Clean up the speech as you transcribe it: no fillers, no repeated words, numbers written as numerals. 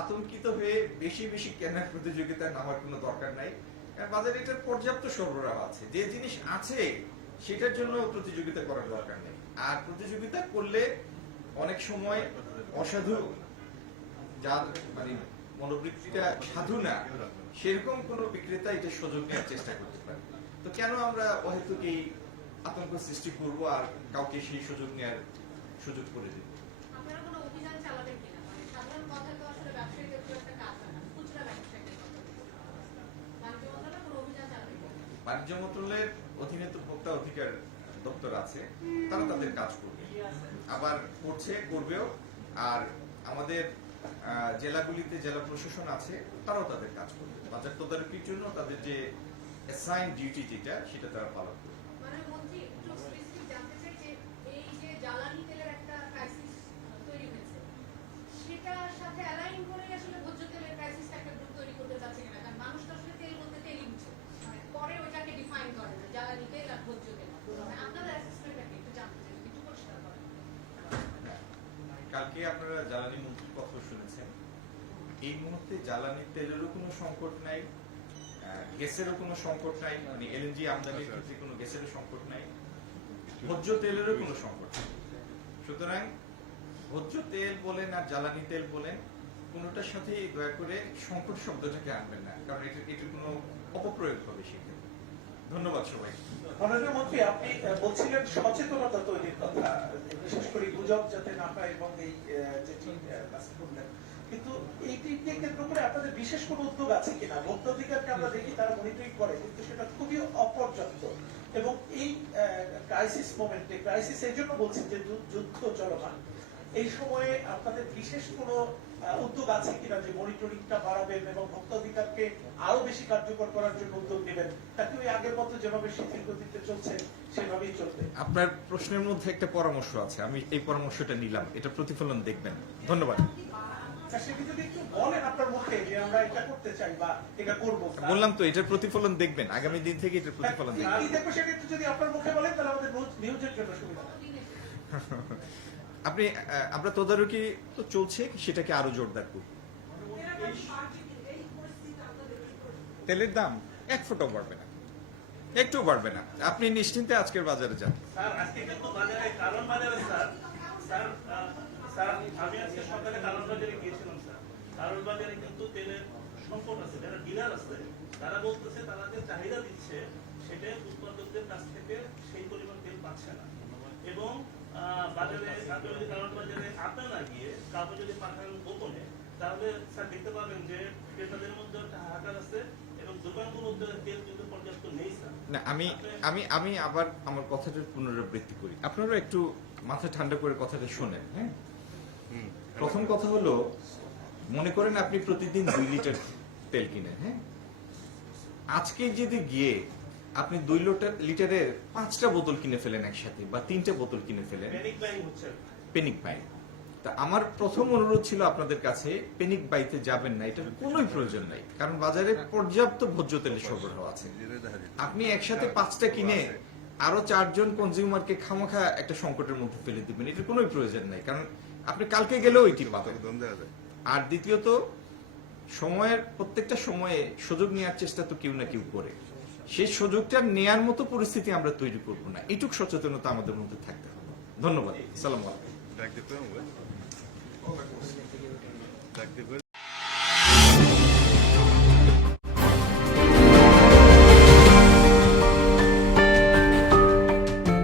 আতঙ্কিত হয়ে বেশি বেশি কেনার প্রতিযোগিতায় নামার কোনো দরকার নাই, কারণ বাজারে এটার পর্যাপ্ত সরবরাহ আছে। যে জিনিস আছে সেটার জন্য প্রতিযোগিতা করার দরকার নেই। আর প্রতিযোগিতা করলে অনেক সময় অসাধু, যার মানে মনোবৃত্তিটা সাধু না, সেরকম কোন বিক্রেতা এটা সুযোগ নেওয়ার চেষ্টা করতে পারে। তো কেন আমরা অহেতুক এই আতঙ্ক সৃষ্টি করবো আর কাউকে সেই সুযোগ নেওয়ার সুযোগ করে দিব? আপনারা কোনো অভিযান চালাবেন কিনা? মানে সাধারণ কথা তো আসলে ব্যবসায়ীদের খুব একটা কাজ হয় না, খুচরা ব্যবসায়ীদের কথা। বাণিজ্য মন্ত্রণালয় কোনো অভিযান চালাবে কিনা? বাণিজ্য মন্ত্রণালয়ের অধীনে তো ভোক্তা অধিকার দপ্তর আছে, তারা তাদের কাজ করবে, আবার করছে, করবেও। আর আমাদের জেলাগুলিতে জেলা প্রশাসন আছে, তারাও তাদের কাজ করবে। বাজার তদারকির জন্য তাদের যে অ্যাসাইন ডিউটি যেটা, সেটা তারা পালন করবে। মানে মন্ত্রী একটু স্পেসিফিক জানতে চাই যে এই যে জ্বালানি তেলের একটা ক্রাইসিস তৈরি হয়েছে, সেটার সাথে অ্যালাইন করে আসলে ভোজ্য তেলের ক্রাইসিসটা একটা গ্রুপ তৈরি করতে যাচ্ছে কিনা? কারণ মানুষ তো আসলে তেল বলতে তেলই বুঝে, মানে পরে ওইটাকে ডিফাইন করে না জ্বালানি তেল আর ভোজ্য তেল। মানে আপনাদের অ্যাসেসমেন্টটাকে একটু জানতে চাই, একটু পরিষ্কার করেন। কালকে আপনারা জ্বালানি মন্ত্রীর কথা শুনেছেন। এই মুহূর্তে জ্বালানি তেলেরও কোনো সংকট নাই, গ্যাসেরও কোনো সংকট নাই, মানে এলএনজি আমদানির ক্ষেত্রে কোনো গ্যাসেরও সংকট নাই, ভোজ্য তেলেরও কোনো সংকট নেই। সুতরাং ভোজ্য তেল বলেন আর জ্বালানি তেল বলেন, কোনোটার সাথে দয়া করে সংকট শব্দটাকে আনবেন না, কারণ এটার কোনো অপপ্রয়োগ হবে সেক্ষেত্রে। ধন্যবাদ সবাই। মাননীয় মন্ত্রী, আপনি বলছিলেন সচেতনতা তৈরির কথা, বিশেষ করে গুজব যাতে না পায়, এবং এই যেটি কাজ করলেন, কিন্তু এইটিকে কেন্দ্র করে আপনাদের বিশেষ কোনো উদ্যোগ আছে কিনা? ভোক্তা অধিকারকে আমরা দেখি তারা মনিটরিং করে, কিন্তু সেটা খুবই অপর্যাপ্ত। এবং এই ক্রাইসিস মোমেন্টে, ক্রাইসিস এই জন্য বলছি যে যুদ্ধ চলমান, এই সময়ে আপনাদের বিশেষ কোনো উদ্যোগ আছে কিনা যে মনিটরিংটা বাড়াবেন এবং ভোক্তা অধিকারকে আরো বেশি কার্যকর করার জন্য উদ্যোগ নেবেন, তাকে ওই আগের মতো যেভাবে শিথিল গতিতে চলছে সেভাবেই চলবে? আপনার প্রশ্নের মধ্যে একটা পরামর্শ আছে, আমি এই পরামর্শটা নিলাম, এটা প্রতিফলন দেখবেন। ধন্যবাদ। সেটি যদি একটু বলেন আপনার মুখে যে আমরা এটা করতে চাই বা এটা করবো। বললাম তো, এটার প্রতিফলন দেখবেন, আগামী দিন থেকে এটার প্রতিফলন দেখবেন। দেখো, সেটা একটু যদি আপনার মুখে বলেন তাহলে আমাদের নিউজের জন্য সুবিধা। আপনি আমরা তদারকি তো চলছে, সেটাকে আরো জোরদার করব। তেলের দাম 1 ফুটও বাড়বে না, একটু বাড়বে না, আপনি নিশ্চিন্তে আজকের বাজারে যান। স্যার, আজকে কিন্তু বাজারে কারণ বাজারে স্যার স্যার আমি আজকে সকালে কারণ বাজারে গিয়েছিলাম স্যার। কারণ বাজারে কিন্তু তেলের সংকট আছে, যারা ডিলার আছে তারা বলতেছে তারা যে চাহিদা দিচ্ছে সেটা উৎপাদকদের কাছ থেকে সেই পরিমাণ তেল পাচ্ছে না। এবং বাজারে আপনি যদি কারণ বাজারে আপনি না গিয়ে কাউকে যদি পাঠান গোপনে, তাহলে স্যার দেখতে পাবেন যে ক্রেতাদের মধ্যে একটা হাহাকার আছে এবং দোকানগুলোতে তেল কিন্তু পর্যাপ্ত নেই স্যার। না, আমি আবার আমার কথাটার পুনরাবৃত্তি করি, আপনারা একটু মাথা ঠান্ডা করে কথাটা শোনেন। হ্যাঁ, প্রথম কথা হলো, মনে করেন আপনি প্রতিদিন 2 লিটার তেল কিনেন। হ্যাঁ, আজকে যদি গিয়ে আপনি 2 লিটারের 5টা বোতল কিনে ফেলেন একসাথে, বা 3টে বোতল কিনে ফেলেন, প্যানিক বাই। তা আমার প্রথম অনুরোধ ছিল আপনাদের কাছে, প্যানিক বাইতে যাবেন না, এটার কোনোই প্রয়োজন নাই, কারণ বাজারে পর্যাপ্ত ভোজ্য তেলের সরবরাহ আছে। আপনি একসাথে 5টা কিনে আরো 4 জন কনজিউমারকে খামাখা একটা সংকটের মধ্যে ফেলে দিবেন, এটার কোনোই প্রয়োজন নাই, কারণ আপনি কালকে গেলেও এটি পাবেন। আর দ্বিতীয়ত, প্রত্যেকটা সময়ে সুযোগ নেওয়ার চেষ্টা তো কেউ না কেউ করে, সেই সুযোগটা নেয়ার মতো পরিস্থিতি আমরা তৈরি করব না, এটুক সচেতনতা আমাদের মধ্যে থাকতে হবে। ধন্যবাদ। সালাম আলাইকুম।